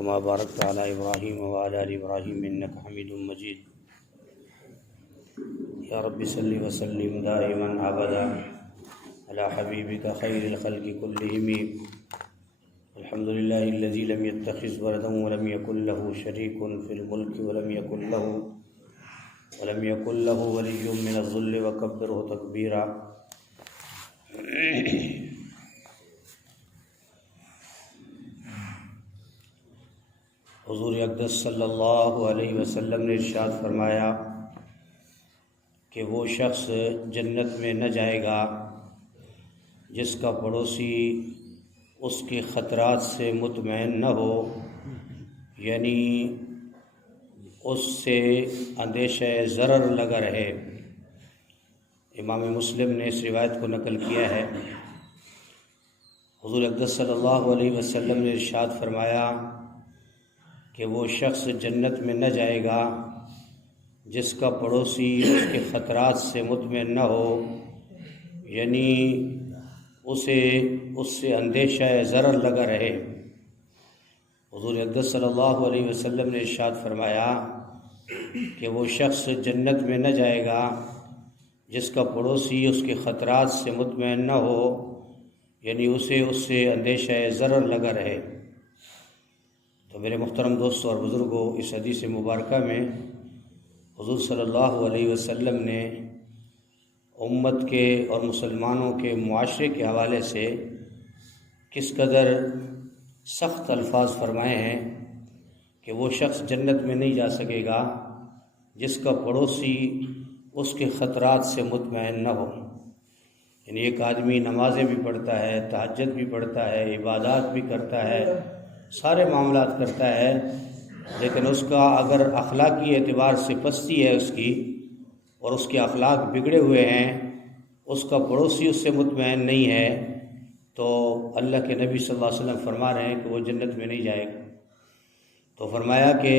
كما باركت على إبراهيم وعلى آل إبراهيم إنك حميد مجيد. يا رب صل وسلم دائما أبدا على حبيبك خير الخلق كلهم. الحمد لله الذي لم يتخذ ولدا ولم يكن له شريك في الملك ولم يكن له ولي من الذل وكبره تكبيرا. حضور اقدس صلی اللہ علیہ وسلم نے ارشاد فرمایا کہ وہ شخص جنت میں نہ جائے گا جس کا پڑوسی اس کے خطرات سے مطمئن نہ ہو، یعنی اس سے اندیشہ ضرر لگا رہے. امام مسلم نے اس روایت کو نقل کیا ہے. حضور اقدس صلی اللہ علیہ وسلم نے ارشاد فرمایا کہ وہ شخص جنت میں نہ جائے گا جس کا پڑوسی اس کے خطرات سے مطمئن نہ ہو، یعنی اس سے اندیشہ ضرر لگا رہے. حضور اقدس صلی اللہ علیہ وسلم نے ارشاد فرمایا کہ وہ شخص جنت میں نہ جائے گا جس کا پڑوسی اس کے خطرات سے مطمئن نہ ہو، یعنی اس سے اندیشہ ضرر لگا رہے. تو میرے محترم دوستوں اور بزرگوں، اس حدیث مبارکہ میں حضور صلی اللہ علیہ وسلم نے امت کے اور مسلمانوں کے معاشرے کے حوالے سے کس قدر سخت الفاظ فرمائے ہیں کہ وہ شخص جنت میں نہیں جا سکے گا جس کا پڑوسی اس کے خطرات سے مطمئن نہ ہو. یعنی ایک آدمی نمازیں بھی پڑھتا ہے، تہجد بھی پڑھتا ہے، عبادات بھی کرتا ہے، سارے معاملات کرتا ہے، لیکن اس کا اگر اخلاقی اعتبار سے پستی ہے اس کی اور اس کے اخلاق بگڑے ہوئے ہیں، اس کا پڑوسی اس سے مطمئن نہیں ہے، تو اللہ کے نبی صلی اللہ علیہ وسلم فرما رہے ہیں کہ وہ جنت میں نہیں جائے گا. تو فرمایا کہ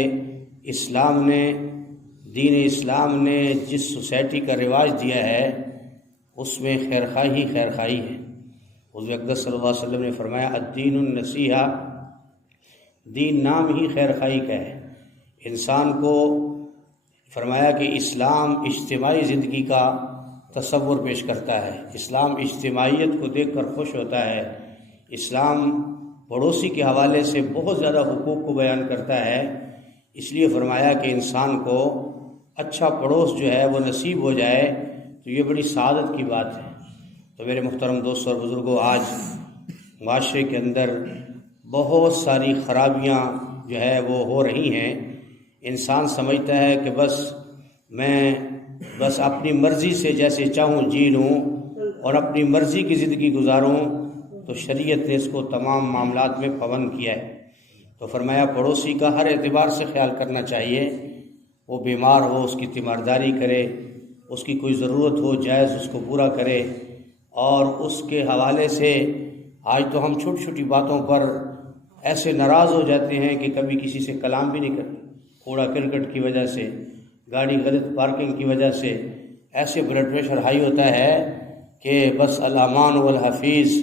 دین اسلام نے جس سوسائٹی کا رواج دیا ہے اس میں خیرخواہی ہے. حضور اقدس صلی اللہ علیہ وسلم نے فرمایا الدین النصیحہ، دین نام ہی خیرخواہی کا ہے. انسان کو فرمایا کہ اسلام اجتماعی زندگی کا تصور پیش کرتا ہے. اسلام اجتماعیت کو دیکھ کر خوش ہوتا ہے. اسلام پڑوسی کے حوالے سے بہت زیادہ حقوق کو بیان کرتا ہے. اس لیے فرمایا کہ انسان کو اچھا پڑوس جو ہے وہ نصیب ہو جائے تو یہ بڑی سعادت کی بات ہے. تو میرے محترم دوستوں اور بزرگوں، آج معاشرے کے اندر بہت ساری خرابیاں جو ہے وہ ہو رہی ہیں. انسان سمجھتا ہے کہ بس اپنی مرضی سے جیسے چاہوں جی لوں اور اپنی مرضی کی زندگی گزاروں. تو شریعت نے اس کو تمام معاملات میں پابند کیا ہے. تو فرمایا پڑوسی کا ہر اعتبار سے خیال کرنا چاہیے. وہ بیمار ہو اس کی تیمارداری کرے، اس کی کوئی ضرورت ہو جائز اس کو پورا کرے. اور اس کے حوالے سے آج تو ہم چھوٹی چھوٹی باتوں پر ایسے ناراض ہو جاتے ہیں کہ کبھی کسی سے کلام بھی نہیں کرتے. کوڑا کرکٹ کی وجہ سے، گاڑی غلط پارکنگ کی وجہ سے ایسے بلڈ پریشر ہائی ہوتا ہے کہ بس الامان والحفیظ،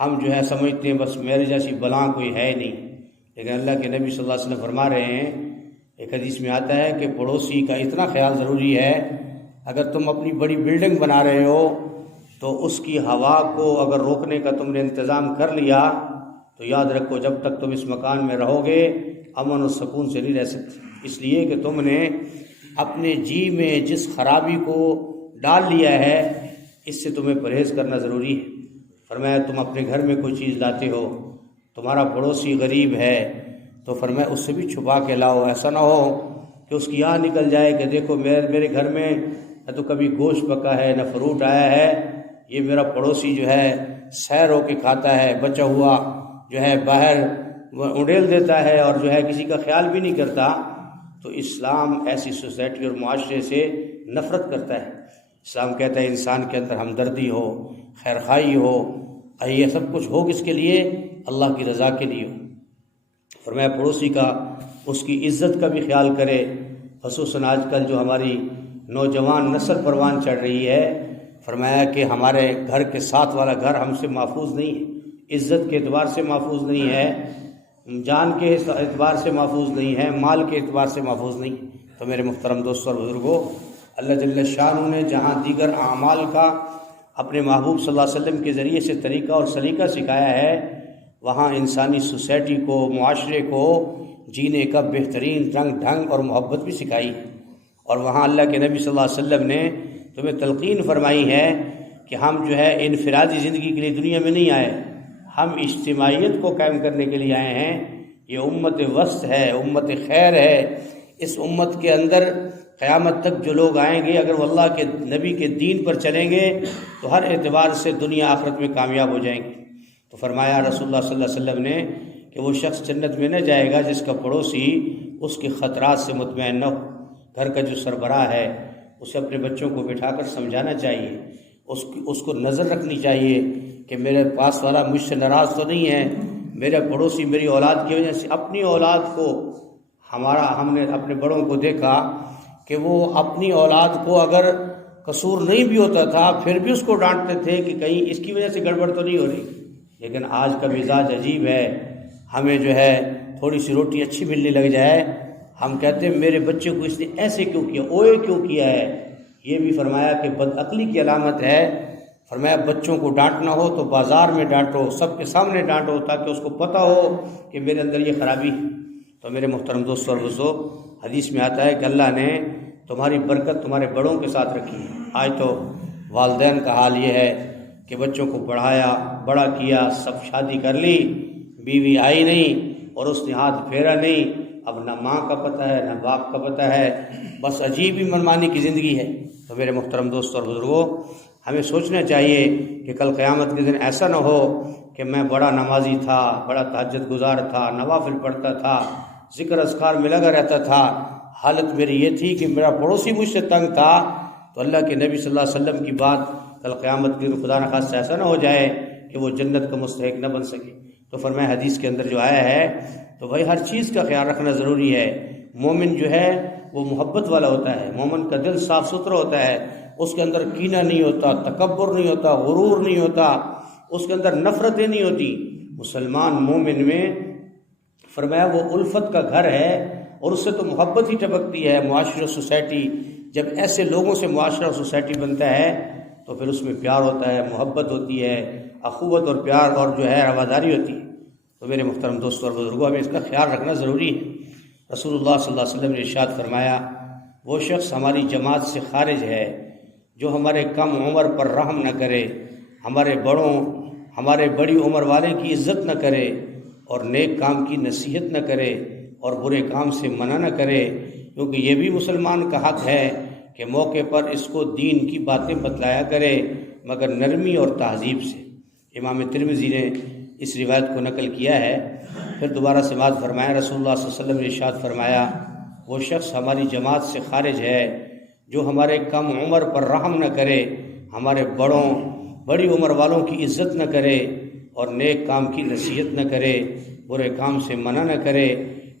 ہم جو ہے سمجھتے ہیں بس میرے جیسی بلا کوئی ہے نہیں. لیکن اللہ کے نبی صلی اللہ علیہ وسلم فرما رہے ہیں، ایک حدیث میں آتا ہے کہ پڑوسی کا اتنا خیال ضروری ہے. اگر تم اپنی بڑی بلڈنگ بنا رہے ہو تو اس کی ہوا کو اگر روکنے کا تم نے انتظام کر لیا تو یاد رکھو جب تک تم اس مکان میں رہو گے امن و سکون سے نہیں رہ سکتے. اس لیے کہ تم نے اپنے جی میں جس خرابی کو ڈال لیا ہے اس سے تمہیں پرہیز کرنا ضروری ہے. فرمایا تم اپنے گھر میں کوئی چیز لاتے ہو، تمہارا پڑوسی غریب ہے تو فرمایا اس سے بھی چھپا کے لاؤ. ایسا نہ ہو کہ اس کی آہ نکل جائے کہ دیکھو میرے گھر میں نہ تو کبھی گوشت پکا ہے نہ فروٹ آیا ہے، یہ میرا پڑوسی جو ہے سیر ہو کے کھاتا ہے، بچا ہوا جو ہے باہر اڑیل دیتا ہے اور جو ہے کسی کا خیال بھی نہیں کرتا. تو اسلام ایسی سوسائٹی اور معاشرے سے نفرت کرتا ہے. اسلام کہتا ہے انسان کے اندر ہمدردی ہو، خیرخواہی ہو. یہ سب کچھ ہو کس کے لیے؟ اللہ کی رضا کے لیے ہو. فرمایا پڑوسی کا، اس کی عزت کا بھی خیال کرے. خصوصاً آج کل جو ہماری نوجوان نسل پروان چڑھ رہی ہے، فرمایا کہ ہمارے گھر کے ساتھ والا گھر ہم سے محفوظ نہیں ہے، عزت کے اعتبار سے محفوظ نہیں ہے. جان کے اعتبار سے محفوظ نہیں ہے، مال کے اعتبار سے محفوظ نہیں۔ تو میرے محترم دوستوں اور بزرگوں، اللہ جل شانہ نے جہاں دیگر اعمال کا اپنے محبوب صلی اللہ علیہ وسلم کے ذریعے سے طریقہ اور سلیقہ سکھایا ہے، وہاں انسانی سوسائٹی کو، معاشرے کو جینے کا بہترین رنگ ڈھنگ اور محبت بھی سکھائی ہے۔ اور وہاں اللہ کے نبی صلی اللہ علیہ وسلم نے تمہیں تلقین فرمائی ہے کہ ہم جو ہے انفرادی زندگی کے لیے دنیا میں نہیں آئے، ہم اجتماعیت کو قائم کرنے کے لیے آئے ہیں۔ یہ امت وسط ہے، امت خیر ہے۔ اس امت کے اندر قیامت تک جو لوگ آئیں گے، اگر وہ اللہ کے نبی کے دین پر چلیں گے تو ہر اعتبار سے دنیا آخرت میں کامیاب ہو جائیں گے۔ تو فرمایا رسول اللہ صلی اللہ علیہ وسلم نے کہ وہ شخص جنت میں نہ جائے گا جس کا پڑوسی اس کے خطرات سے مطمئن نہ ہو۔ گھر کا جو سربراہ ہے اسے اپنے بچوں کو بٹھا کر سمجھانا چاہیے، اس کو نظر رکھنی چاہیے کہ میرے پاس والا مجھ سے ناراض تو نہیں ہے، میرا پڑوسی میری اولاد کی وجہ سے اپنی اولاد کو ہم نے اپنے بڑوں کو دیکھا کہ وہ اپنی اولاد کو اگر قصور نہیں بھی ہوتا تھا پھر بھی اس کو ڈانٹتے تھے کہ کہیں اس کی وجہ سے گڑبڑ تو نہیں ہو رہی۔ لیکن آج کا مزاج عجیب ہے، ہمیں جو ہے تھوڑی سی روٹی اچھی ملنے لگ جائے ہم کہتے ہیں میرے بچے کو اس نے ایسے کیوں کیا، اوئے کیوں کیا ہے۔ یہ بھی فرمایا کہ بد عقلی کی علامت ہے۔ فرمایا بچوں کو ڈانٹنا ہو تو بازار میں ڈانٹو، سب کے سامنے ڈانٹو تاکہ اس کو پتہ ہو کہ میرے اندر یہ خرابی ہے۔ تو میرے محترم دوستوں اور بزرگوں، حدیث میں آتا ہے کہ اللہ نے تمہاری برکت تمہارے بڑوں کے ساتھ رکھی ہے۔ آج تو والدین کا حال یہ ہے کہ بچوں کو پڑھایا، بڑا کیا، سب شادی کر لی، بیوی آئی نہیں اور اس نے ہاتھ پھیرا نہیں، اب نہ ماں کا پتہ ہے نہ باپ کا پتہ ہے، بس عجیب ہی منمانی کی زندگی ہے۔ تو میرے محترم دوستوں اور بزرگوں، ہمیں سوچنا چاہیے کہ کل قیامت کے دن ایسا نہ ہو کہ میں بڑا نمازی تھا، بڑا تہجد گزار تھا، نوافل پڑھتا تھا، ذکر اذکار میں لگا رہتا تھا، حالت میری یہ تھی کہ میرا پڑوسی مجھ سے تنگ تھا۔ تو اللہ کے نبی صلی اللہ علیہ وسلم کی بات کل قیامت کے دن خدا نخواستہ ایسا نہ ہو جائے کہ وہ جنت کا مستحق نہ بن سکے۔ تو فرمایا حدیث کے اندر جو آیا ہے تو بھائی ہر چیز کا خیال رکھنا ضروری ہے۔ مومن جو ہے وہ محبت والا ہوتا ہے، مومن کا دل صاف ستھرا ہوتا ہے، اس کے اندر کینہ نہیں ہوتا، تکبر نہیں ہوتا، غرور نہیں ہوتا، اس کے اندر نفرتیں نہیں ہوتی۔ مسلمان مومن میں فرمایا وہ الفت کا گھر ہے اور اس سے تو محبت ہی ٹپکتی ہے۔ معاشرہ سوسائٹی جب ایسے لوگوں سے معاشرہ سوسائٹی بنتا ہے تو پھر اس میں پیار ہوتا ہے، محبت ہوتی ہے، اخوت اور پیار اور جو ہے رواداری ہوتی ہے۔ تو میرے محترم دوستوں اور بزرگوں، ہمیں اس کا خیال رکھنا ضروری ہے۔ رسول اللہ صلی اللہ علیہ وسلم نے ارشاد فرمایا وہ شخص ہماری جماعت سے خارج ہے جو ہمارے کم عمر پر رحم نہ کرے، ہمارے بڑوں، ہمارے بڑی عمر والے کی عزت نہ کرے اور نیک کام کی نصیحت نہ کرے اور برے کام سے منع نہ کرے، کیونکہ یہ بھی مسلمان کا حق ہے کہ موقع پر اس کو دین کی باتیں بتلایا کرے مگر نرمی اور تہذیب سے۔ امام ترمذی نے اس روایت کو نقل کیا ہے۔ پھر دوبارہ سماعت فرمایا رسول اللہ صلی اللہ علیہ وسلم نے ارشاد فرمایا وہ شخص ہماری جماعت سے خارج ہے جو ہمارے کم عمر پر رحم نہ کرے، ہمارے بڑوں، بڑی عمر والوں کی عزت نہ کرے اور نیک کام کی نصیحت نہ کرے، برے کام سے منع نہ کرے،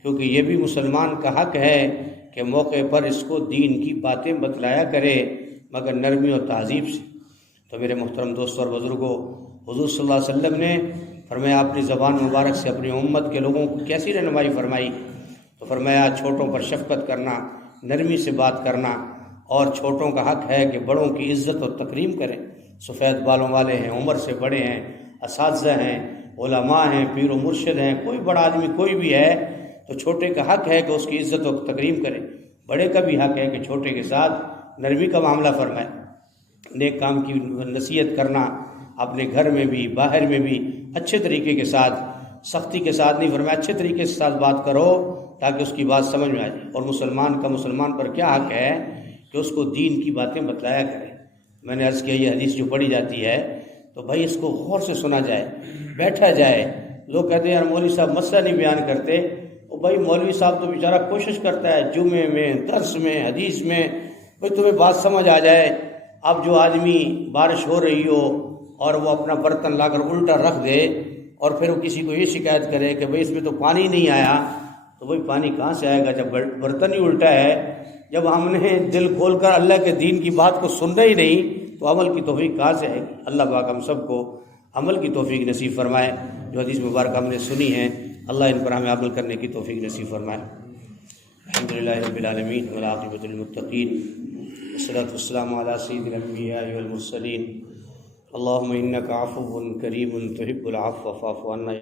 کیونکہ یہ بھی مسلمان کا حق ہے کہ موقع پر اس کو دین کی باتیں بتلایا کرے مگر نرمی اور تہذیب سے۔ تو میرے محترم دوستوں اور بزرگوں، حضور صلی اللہ علیہ وسلم نے فرمایا اپنی زبان مبارک سے اپنی امت کے لوگوں کو کیسی رہنمائی فرمائی؟ تو فرمایا چھوٹوں پر شفقت کرنا، نرمی سے بات کرنا، اور چھوٹوں کا حق ہے کہ بڑوں کی عزت اور تکریم کریں۔ سفید بالوں والے ہیں، عمر سے بڑے ہیں، اساتذہ ہیں، علماء ہیں، پیر و مرشد ہیں، کوئی بڑا آدمی کوئی بھی ہے تو چھوٹے کا حق ہے کہ اس کی عزت و تکریم کرے۔ بڑے کا بھی حق ہے کہ چھوٹے کے ساتھ نرمی کا معاملہ فرمائے۔ نیک کام کی نصیحت کرنا اپنے گھر میں بھی باہر میں بھی اچھے طریقے کے ساتھ، سختی کے ساتھ نہیں، فرمایا اچھے طریقے کے ساتھ بات کرو تاکہ اس کی بات سمجھ میں آ جائے۔ اور مسلمان کا مسلمان پر کیا حق ہے کہ اس کو دین کی باتیں بتلایا کرے۔ میں نے عرض کیا یہ حدیث جو پڑھی جاتی ہے تو بھائی اس کو غور سے سنا جائے، بیٹھا جائے۔ لوگ کہتے ہیں یار مولوی صاحب مسئلہ نہیں بیان کرتے، اور بھائی مولوی صاحب تو بیچارہ کوشش کرتا ہے جمعے میں، درس میں، حدیث میں، بھائی تمہیں بات سمجھ آ جائے۔ اب جو آدمی بارش ہو رہی ہو اور وہ اپنا برتن لا کر الٹا رکھ دے اور پھر وہ کسی کو یہ شکایت کرے کہ بھئی اس میں تو پانی نہیں آیا، تو بھئی پانی کہاں سے آئے گا جب برتن ہی الٹا ہے؟ جب ہم نے دل کھول کر اللہ کے دین کی بات کو سننا ہی نہیں تو عمل کی توفیق کہاں سے آئے گی؟ اللہ پاک ہم سب کو عمل کی توفیق نصیب فرمائے۔ جو حدیث مبارک ہم نے سنی ہے اللہ ان پر ہمیں عمل کرنے کی توفیق نصیب فرمائے۔ الحمدللہ رب العالمین والعاقبۃ للمتقین والصلاۃ والسلام علی سید الانبیاء والمرسلین۔ اللہم انک عفو کریم تحب العفو فاعف عنا۔